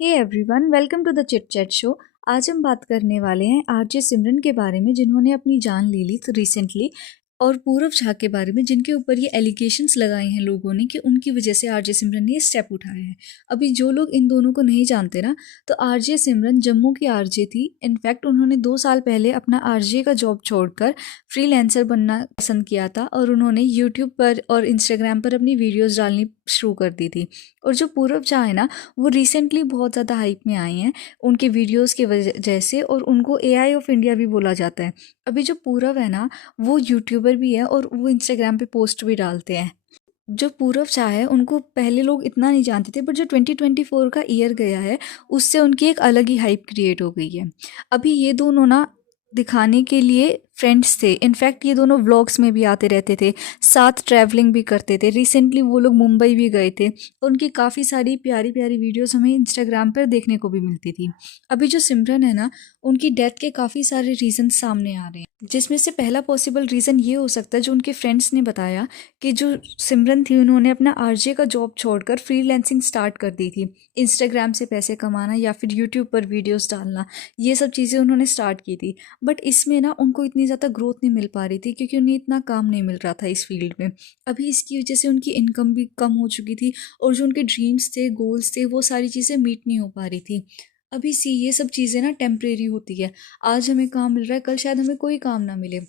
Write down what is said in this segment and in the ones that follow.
Hey everyone, welcome to the chit chat show. आज हम बात करने वाले हैं आरजे सिमरन के बारे में, जिन्होंने अपनी जान ले ली तो रिसेंटली, और पूरव झा के बारे में, जिनके ऊपर ये एलिगेशंस लगाए हैं लोगों ने कि उनकी वजह से आरजे सिमरन ने ये स्टेप उठाया है। अभी जो लोग इन दोनों को नहीं जानते ना, तो आरजे सिमरन जम्मू की आरजे थी। इनफैक्ट उन्होंने 2 साल पहले अपना आरजे का जॉब छोड़कर फ्रीलांसर बनना पसंद किया था और उन्होंने यूट्यूब पर और इंस्टाग्राम पर अपनी वीडियोज़ डालनी शुरू कर दी थी। और जो पूरव झा है ना, वो रिसेंटली बहुत ज़्यादा हाइप में आई हैं उनके वीडियोस की वजह से, और उनको एआई ऑफ इंडिया भी बोला जाता है। अभी जो पूरव है ना, वो यूट्यूबर भी है और वो इंस्टाग्राम पे पोस्ट भी डालते हैं। जो पूरव झा है, उनको पहले लोग इतना नहीं जानते थे, बट जो 2024 का ईयर गया है, उससे उनकी एक अलग ही हाइप क्रिएट हो गई है। अभी ये दोनों ना दिखाने के लिए फ्रेंड्स थे। इनफैक्ट ये दोनों व्लॉग्स में भी आते रहते थे, साथ ट्रैवलिंग भी करते थे। रिसेंटली वो लोग मुंबई भी गए थे, तो उनकी काफ़ी सारी प्यारी प्यारी वीडियोस हमें इंस्टाग्राम पर देखने को भी मिलती थी। अभी जो सिमरन है ना, उनकी डेथ के काफ़ी सारे रीज़न सामने आ रहे हैं, जिसमें से पहला पॉसिबल रीज़न ये हो सकता है, जो उनके फ्रेंड्स ने बताया, कि जो सिमरन थी, उन्होंने अपना आरजे का जॉब छोड़कर फ्रीलांसिंग स्टार्ट कर दी थी। इंस्टाग्राम से पैसे कमाना या फिर यूट्यूब पर वीडियोस डालना, ये सब चीज़ें उन्होंने स्टार्ट की थी। बट इसमें ना उनको इतनी ज़्यादा ग्रोथ नहीं मिल पा रही थी, क्योंकि उन्हें इतना काम नहीं मिल रहा था इस फील्ड में। अभी इसकी वजह से उनकी इनकम भी कम हो चुकी थी, और जो उनके ड्रीम्स थे, गोल्स थे, वो सारी चीज़ें मीट नहीं हो पा रही थी। अभी सी ये सब चीज़ें ना टेम्परेरी होती है। आज हमें काम मिल रहा है, कल शायद हमें कोई काम ना मिले।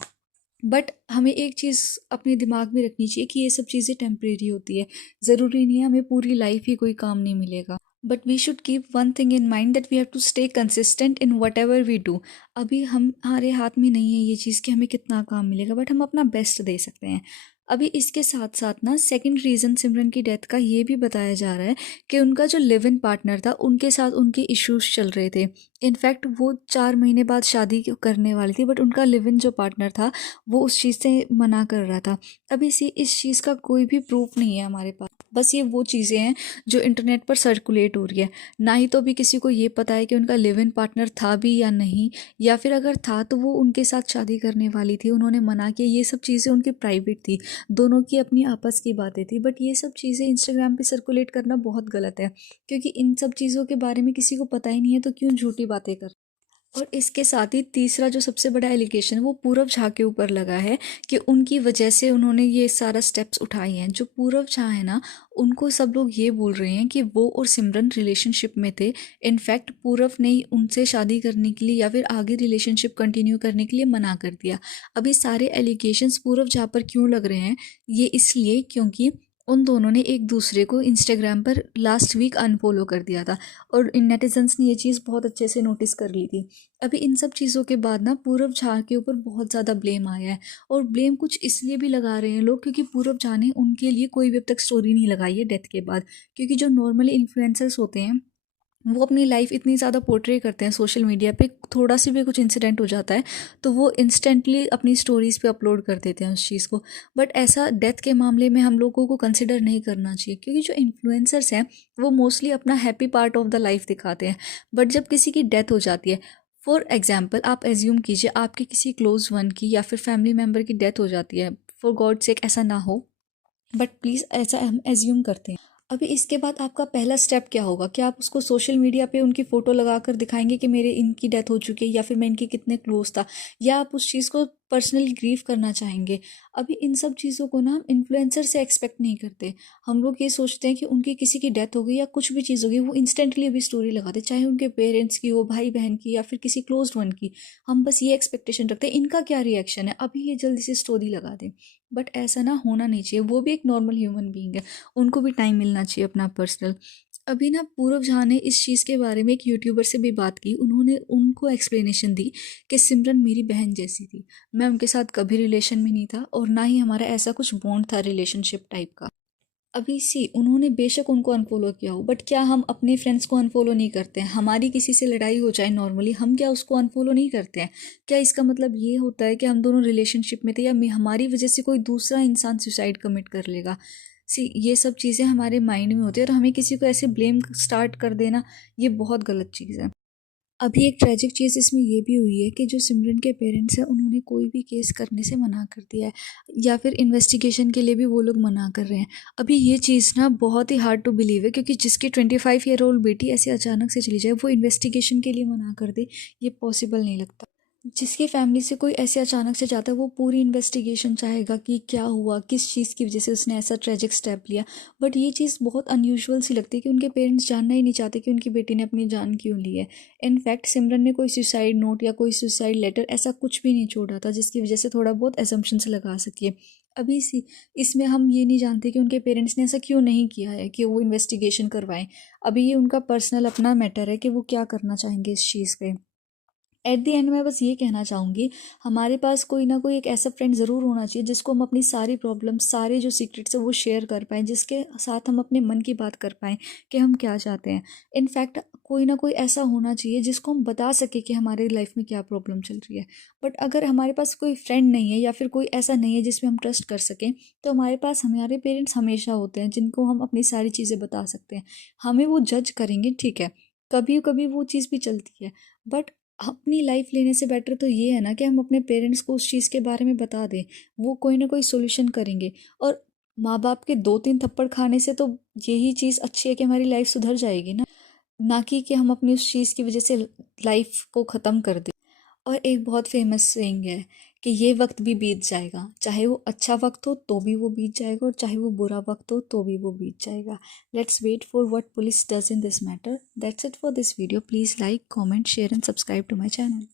बट हमें एक चीज़ अपने दिमाग में रखनी चाहिए कि ये सब चीज़ें टेम्परेरी होती है। ज़रूरी नहीं है हमें पूरी लाइफ ही कोई काम नहीं मिलेगा। But we should keep one thing in mind, that we have to stay consistent in whatever we do. अभी हम हमारे हाथ में नहीं है ये चीज़ कि हमें कितना काम मिलेगा, बट हम अपना बेस्ट दे सकते हैं। अभी इसके साथ साथ ना सेकंड रीज़न सिमरन की डेथ का ये भी बताया जा रहा है कि उनका जो लिव इन पार्टनर था, उनके साथ उनके इश्यूज चल रहे थे। इनफैक्ट वो 4 महीने बाद शादी करने वाली थी, बट उनका लिव इन जो पार्टनर था, वो उस चीज़ से मना कर रहा था। अभी इस चीज़ का कोई भी प्रूफ नहीं है हमारे पास। बस ये वो चीज़ें हैं जो इंटरनेट पर सर्कुलेट हो रही है। ना ही तो अभी किसी को ये पता है कि उनका लिव इन पार्टनर था भी या नहीं, या फिर अगर था तो वो उनके साथ शादी करने वाली थी, उन्होंने मना किया। ये सब चीज़ें उनकी प्राइवेट थी, दोनों की अपनी आपस की बातें थी। बट ये सब चीज़ें इंस्टाग्राम पे सर्कुलेट करना बहुत गलत है, क्योंकि इन सब चीज़ों के बारे में किसी को पता ही नहीं है, तो क्यों झूठी बातें कर। और इसके साथ ही तीसरा जो सबसे बड़ा एलिगेशन है, वो पूरव झा के ऊपर लगा है कि उनकी वजह से उन्होंने ये सारा स्टेप्स उठाए हैं। जो पूरव झा है ना, उनको सब लोग ये बोल रहे हैं कि वो और सिमरन रिलेशनशिप में थे। इनफैक्ट पूरव ने ही उनसे शादी करने के लिए या फिर आगे रिलेशनशिप कंटिन्यू करने के लिए मना कर दिया। अभी सारे एलिगेशंस पूरव झा पर क्यों लग रहे हैं? ये इसलिए क्योंकि उन दोनों ने एक दूसरे को इंस्टाग्राम पर लास्ट वीक अनफॉलो कर दिया था, और इन नेटिजन्स ने ये चीज़ बहुत अच्छे से नोटिस कर ली थी। अभी इन सब चीज़ों के बाद ना पूरव झा के ऊपर बहुत ज़्यादा ब्लेम आया है। और ब्लेम कुछ इसलिए भी लगा रहे हैं लोग, क्योंकि पूरव झा ने उनके लिए कोई भी अब तक स्टोरी नहीं लगाई है डेथ के बाद। क्योंकि जो नॉर्मली इन्फ्लुएंसर्स होते हैं, वो अपनी लाइफ इतनी ज़्यादा पोर्ट्रे करते हैं सोशल मीडिया पे, थोड़ा सी भी कुछ इंसिडेंट हो जाता है तो वो इंस्टेंटली अपनी स्टोरीज़ पे अपलोड कर देते हैं उस चीज़ को। बट ऐसा डेथ के मामले में हम लोगों को कंसिडर नहीं करना चाहिए, क्योंकि जो इन्फ्लुएंसर्स हैं, वो मोस्टली अपना happy part of the life दिखाते हैं। बट जब किसी की डेथ हो जाती है, फॉर एग्जाम्पल आप एज्यूम कीजिए आपके किसी क्लोज वन की या फिर फैमिली मेम्बर की डेथ हो जाती है, फॉर गॉड सेक ऐसा ना हो, बट प्लीज़ ऐसा हम एज्यूम करते हैं। अभी इसके बाद आपका पहला स्टेप क्या होगा? क्या आप उसको सोशल मीडिया पे उनकी फ़ोटो लगाकर दिखाएंगे कि मेरे इनकी डेथ हो चुकी है, या फिर मैं इनके कितने क्लोज था, या आप उस चीज़ को पर्सनली ग्रीव करना चाहेंगे? अभी इन सब चीज़ों को ना हम इन्फ्लुएंसर से एक्सपेक्ट नहीं करते। हम लोग ये सोचते हैं कि उनकी किसी की डेथ हो गई या कुछ भी चीज़ हो गई, वो इंस्टेंटली अभी स्टोरी लगाते, चाहे उनके पेरेंट्स की हो, भाई बहन की, या फिर किसी क्लोज वन की। हम बस ये एक्सपेक्टेशन रखते हैं इनका क्या रिएक्शन है, अभी ये जल्दी से स्टोरी लगा दें। बट ऐसा ना होना नहीं चाहिए। वो भी एक नॉर्मल ह्यूमन बीइंग है, उनको भी टाइम मिलना चाहिए अपना पर्सनल। अभी ना पूरव झा ने इस चीज़ के बारे में एक यूट्यूबर से भी बात की। उन्होंने उनको एक्सप्लेनेशन दी कि सिमरन मेरी बहन जैसी थी, मैं उनके साथ कभी रिलेशन में नहीं था, और ना ही हमारा ऐसा कुछ बॉन्ड था रिलेशनशिप टाइप का। अभी सी उन्होंने बेशक उनको अनफॉलो किया हो, बट क्या हम अपने फ्रेंड्स को अनफॉलो नहीं करते हैं? हमारी किसी से लड़ाई हो जाए नॉर्मली, हम क्या उसको अनफॉलो नहीं करते हैं? क्या इसका मतलब ये होता है कि हम दोनों रिलेशनशिप में थे, या हमारी वजह से कोई दूसरा इंसान सुसाइड कमिट कर लेगा? सी ये सब चीज़ें हमारे माइंड में होती है, और हमें किसी को ऐसे ब्लेम स्टार्ट कर देना, ये बहुत गलत चीज़ है। अभी एक ट्रेजिक चीज़ इसमें ये भी हुई है कि जो सिमरन के पेरेंट्स हैं उन्होंने कोई भी केस करने से मना कर दिया है, या फिर इन्वेस्टिगेशन के लिए भी वो लोग मना कर रहे हैं। अभी ये चीज़ ना बहुत ही हार्ड टू बिलीव है, क्योंकि जिसकी 25 ईयर ओल्ड बेटी ऐसे अचानक से चली जाए, वो इन्वेस्टिगेशन के लिए मना कर दे, ये पॉसिबल नहीं लगता। जिसकी फैमिली से कोई ऐसे अचानक से जाता है, वो पूरी इन्वेस्टिगेशन चाहेगा कि क्या हुआ, किस चीज़ की वजह से उसने ऐसा ट्रेजिक स्टेप लिया। बट ये चीज़ बहुत अनयूजुअल सी लगती है कि उनके पेरेंट्स जानना ही नहीं चाहते कि उनकी बेटी ने अपनी जान क्यों ली है। इनफैक्ट सिमरन ने कोई सुसाइड नोट या कोई सुसाइड लेटर ऐसा कुछ भी नहीं छोड़ा था जिसकी वजह से थोड़ा बहुत एजम्पशंस लगा सकिए। अभी इसमें हम ये नहीं जानते कि उनके पेरेंट्स ने ऐसा क्यों नहीं किया है कि वो इन्वेस्टिगेशन करवाएं। अभी ये उनका पर्सनल अपना मैटर है कि वो क्या करना चाहेंगे इस चीज़ पे। एट द एंड मैं बस ये कहना चाहूँगी, हमारे पास कोई ना कोई एक ऐसा फ्रेंड ज़रूर होना चाहिए जिसको हम अपनी सारी प्रॉब्लम, सारे जो सीक्रेट्स है वो शेयर कर पाएँ, जिसके साथ हम अपने मन की बात कर पाएँ कि हम क्या चाहते हैं। इनफैक्ट कोई ना कोई ऐसा होना चाहिए जिसको हम बता सके कि हमारी लाइफ में क्या प्रॉब्लम चल रही है। बट अगर हमारे पास कोई फ्रेंड नहीं है या फिर कोई ऐसा नहीं है जिसमें हम ट्रस्ट कर सकें, तो हमारे पास हमारे पेरेंट्स हमेशा होते हैं जिनको हम अपनी सारी चीज़ें बता सकते हैं। हमें वो जज करेंगे, ठीक है, कभी कभी वो चीज़ भी चलती है, बट अपनी लाइफ लेने से बेटर तो ये है ना कि हम अपने पेरेंट्स को उस चीज़ के बारे में बता दें, वो कोई ना कोई सोल्यूशन करेंगे। और माँ बाप के 2-3 थप्पड़ खाने से तो यही चीज़ अच्छी है कि हमारी लाइफ सुधर जाएगी ना कि हम अपनी उस चीज़ की वजह से लाइफ को ख़त्म कर दें। और एक बहुत फेमस सेइंग है कि ये वक्त भी बीत जाएगा, चाहे वो अच्छा वक्त हो तो भी वो बीत जाएगा, और चाहे वो बुरा वक्त हो तो भी वो बीत जाएगा। Let's wait for what police does in this matter. That's it for this video. Please like, comment, share and subscribe to my channel.